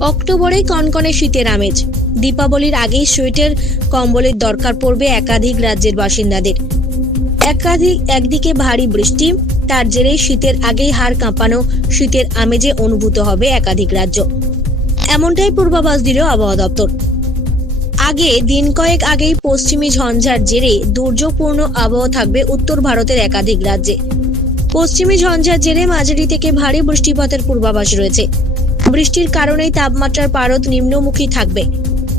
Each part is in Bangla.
অক্টোবরে কনকনে শীতের আমেজ। দীপাবলির আগেই সোয়েটার, কম্বলের দরকার পড়বে একাধিক রাজ্যের বাসিন্দাদের। একাধিক, একদিকে ভারী বৃষ্টি, তার জেরে শীতের আগেই হাড় কাঁপানো, শীতের আমেজে অনুভূত হবে একাধিক রাজ্য। এমনটাই পূর্বাভাস দিল আবহাওয়া দপ্তর। আগে, দিন কয়েক আগেই পশ্চিমী ঝঞ্ঝার জেরে দুর্যোগপূর্ণ আবহাওয়া থাকবে উত্তর ভারতের একাধিক রাজ্যে। পশ্চিমী ঝঞ্ঝার জেরে মাঝারি থেকে ভারী বৃষ্টিপাতের পূর্বাভাস রয়েছে। বৃষ্টির কারণেই তাপমাত্রার পারদ নিম্নমুখী থাকবে।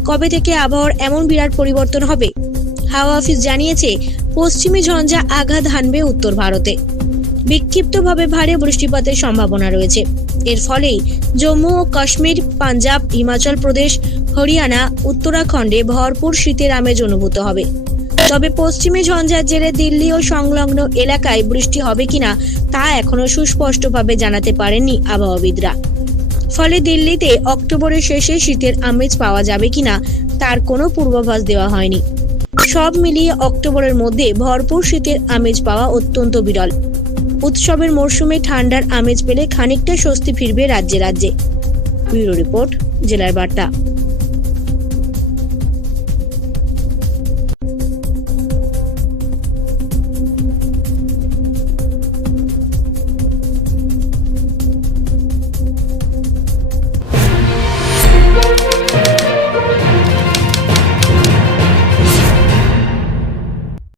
কবে থেকে আবহাওয়ার এমন বিরাট পরিবর্তন হবে? হাওয়া অফিস জানিয়েছে, পশ্চিমী ঝঞ্ঝা আঘাত হানবে উত্তর ভারতে। বিক্ষিপ্তভাবে ভারী বৃষ্টিপাতের সম্ভাবনা রয়েছে। এর ফলেই জম্মু ও কাশ্মীর, পাঞ্জাব, হিমাচল প্রদেশ, হরিয়ানা, উত্তরাখণ্ডে ভরপুর শীতের আমেজ অনুভূত হবে। তবে পশ্চিমী ঝঞ্ঝার জেরে দিল্লি ও সংলগ্ন এলাকায় বৃষ্টি হবে কিনা তা এখনও সুস্পষ্টভাবে জানাতে পারেননি আবহাওয়াবিদরা। ফলে দিল্লিতে অক্টোবরের শেষে শীতের আমেজ পাওয়া যাবে কিনা, তার কোনো পূর্বাভাস দেওয়া হয়নি। সব মিলিয়ে অক্টোবরের মধ্যে ভরপুর শীতের আমেজ পাওয়া অত্যন্ত বিরল। উৎসবের মরশুমে ঠান্ডার আমেজ পেলে খানিকটা স্বস্তি ফিরবে রাজ্যে রাজ্যে। ব্যুরো রিপোর্ট, জেলার বার্তা।